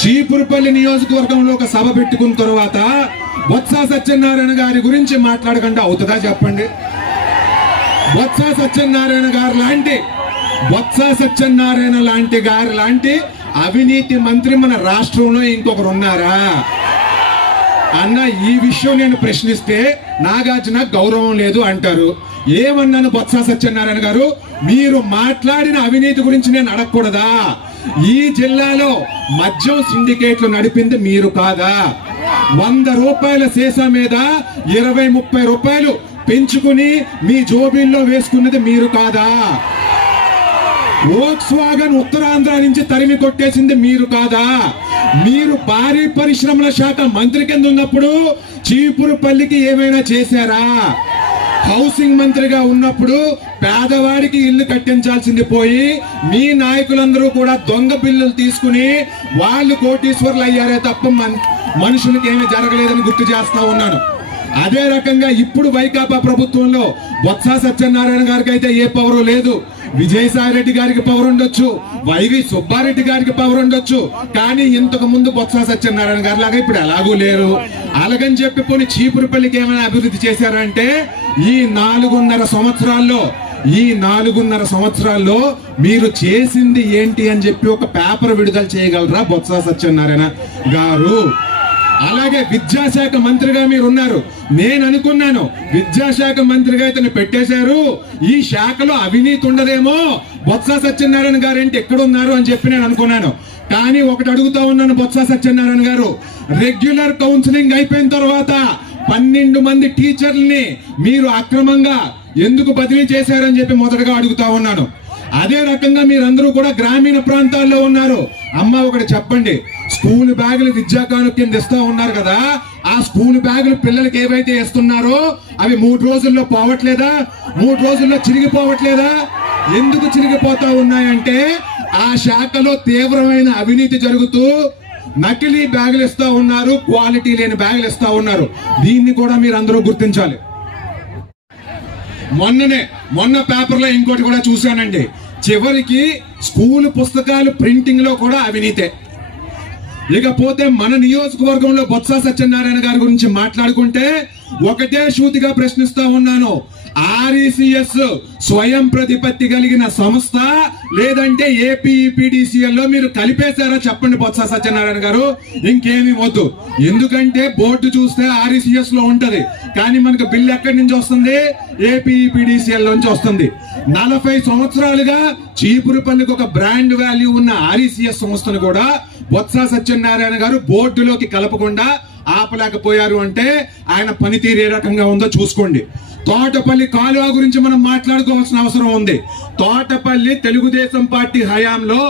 చీపురుపల్లి నియోజకవర్గంలో ఒక సభ పెట్టుకున్న తర్వాత బొత్స సత్యనారాయణ గారి గురించి మాట్లాడకుండా అవుతుందా చెప్పండి? బొత్స సత్యనారాయణ లాంటి అవినీతి మంత్రి మన రాష్ట్రంలో ఇంకొకరు ఉన్నారా అన్న? ఈ విషయం నేను ప్రశ్నిస్తే నాగార్జున గౌరవం లేదు అంటారు. ఏమన్నాను బొత్స సత్యనారాయణ గారు? మీరు మాట్లాడిన అవినీతి గురించి నేను అడగకూడదా? ఈ జిల్లాలో మద్యం సిండికేట్లు నడిపింది మీరు కాదా? 100 రూపాయల సీసా మీద 20-30 రూపాయలు పెంచుకుని మీ జోబీల్లో వేసుకున్నది మీరు కాదా? వోక్స్వాగన్ ఉత్తరాంధ్ర నుంచి తరిమి కొట్టేసింది మీరు కాదా? మీరు భారీ పరిశ్రమల శాఖ మంత్రి కింద ఉన్నప్పుడు చీపురుపల్లికి ఏమైనా చేశారా? హౌసింగ్ మంత్రిగా ఉన్నప్పుడు పేదవాడికి ఇల్లు కట్టించాల్సింది పోయి మీ నాయకులందరూ కూడా దొంగ బిల్లులు తీసుకుని వాళ్ళు కోటీశ్వర్లు అయ్యారే తప్ప మనుషులకి ఏమీ జరగలేదని గుర్తు చేస్తా ఉన్నాను. అదే రకంగా ఇప్పుడు వైకాపా ప్రభుత్వంలో బొత్స సత్యనారాయణ గారికి అయితే ఏ పవరు లేదు. విజయసాయి రెడ్డి గారికి పవర్ ఉండొచ్చు, వైవి సుబ్బారెడ్డి గారికి పవర్ ఉండొచ్చు, కానీ ఇంతకు ముందు బొత్స సత్యనారాయణ గారి లాగా ఇప్పుడు ఎలాగూ లేరు. అలాగని చెప్పి పోనీ చీపురుపల్లికి ఏమైనా అభివృద్ధి చేశారంటే ఈ 4.5 సంవత్సరాల్లో మీరు చేసింది ఏంటి అని చెప్పి ఒక పేపర్ విడుదల చేయగలరా బొత్స సత్యనారాయణ గారు? అలాగే విద్యాశాఖ మంత్రిగా మీరు ఉన్నారు. నేను అనుకున్నాను విద్యాశాఖ మంత్రిగా ఇతను పెట్టేశారు, ఈ శాఖలో అవినీతి ఉండదేమో, బొత్స సత్యనారాయణ గారు ఏంటి ఎక్కడున్నారు అని చెప్పి నేను అనుకున్నాను. కానీ ఒకటి అడుగుతా ఉన్నాను బొత్స సత్యనారాయణ గారు, రెగ్యులర్ కౌన్సిలింగ్ అయిపోయిన తర్వాత 12 మంది టీచర్లని మీరు అక్రమంగా ఎందుకు బదిలీ చేశారని చెప్పి మొదటగా అడుగుతా ఉన్నాను. అదే రకంగా మీరందరూ కూడా గ్రామీణ ప్రాంతాల్లో ఉన్నారు. అమ్మ ఒకటి చెప్పండి, స్కూల్ బ్యాగులు విద్యా కానుక కింద ఇస్తా ఉన్నారు కదా, ఆ స్కూల్ బ్యాగులు పిల్లలకి ఏవైతే ఇస్తున్నారో అవి 3 రోజుల్లో పోవట్లేదా? 3 రోజుల్లో చిరిగిపోవట్లేదా? ఎందుకు చిరిగిపోతా ఉన్నాయంటే ఆ శాఖలో తీవ్రమైన అవినీతి జరుగుతూ నకిలీ బ్యాగులు ఇస్తా ఉన్నారు, క్వాలిటీ లేని బ్యాగులు ఇస్తా ఉన్నారు. దీన్ని కూడా మీరు అందరూ గుర్తించాలి. మొన్న పేపర్లో ఇంకోటి కూడా చూశానండి, చివరికి స్కూల్ పుస్తకాలు ప్రింటింగ్ లో కూడా అవినీతే. ఇకపోతే మన నియోజకవర్గంలో బొత్స సత్యనారాయణ గారి గురించి మాట్లాడుకుంటే ఒకటే సూటిగా ప్రశ్నిస్తా ఉన్నాను, RECS స్వయం ప్రతిపత్తి కలిగిన సంస్థ లేదంటే APEPDCL లో మీరు కలిపేశారా చెప్పండి బొత్స సత్యనారాయణ గారు? ఇంకేమీ వద్దు, ఎందుకంటే బోర్డు చూస్తే RECS లో ఉంటది, కానీ మనకు బిల్లు ఎక్కడి నుంచి వస్తుంది? APEPDCL నుంచి వస్తుంది. 40 సంవత్సరాలుగా చీపురుపల్లికి ఒక బ్రాండ్ వాల్యూ ఉన్న RECS సంస్థను కూడా బొత్స సత్యనారాయణ గారు బోర్డులోకి కలపకుండా ఆపలేకపోయారు అంటే ఆయన పనితీరు ఏ రకంగా ఉందో చూసుకోండి. తోటపల్లి కాలువ గురించి మనం మాట్లాడుకోవాల్సిన అవసరం ఉంది. తోటపల్లి తెలుగుదేశం పార్టీ హయాంలో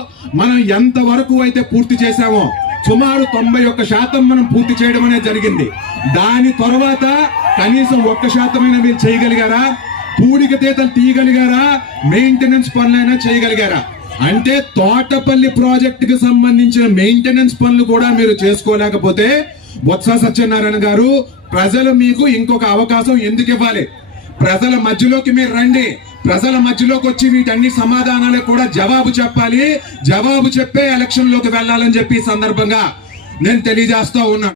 మనం ఎంత వరకు అయితే పూర్తి చేశామో సుమారు 91% మనం పూర్తి చేయడం అనేది జరిగింది. దాని తర్వాత కనీసం 1% మీరు చేయగలిగారా? పూడిక తీతలు తీయగలిగారా? మెయింటెనెన్స్ పనులైనా చేయగలిగారా? అంటే తోటపల్లి ప్రాజెక్టుకి సంబంధించిన మెయింటెనెన్స్ పనులు కూడా మీరు చేసుకోలేకపోతే బొత్స సత్యనారాయణ గారు, ప్రజలు మీకు ఇంకొక అవకాశం ఎందుకు ఇవ్వాలి? ప్రజల మధ్యలోకి మీరు రండి, ప్రజల మధ్యలోకి వచ్చి వీటన్ని సమాధానాలకు కూడా జవాబు చెప్పాలి, జవాబు చెప్పే ఎలక్షన్ లోకి వెళ్ళాలని చెప్పి ఈ సందర్భంగా నేను తెలియజేస్తా ఉన్నాను.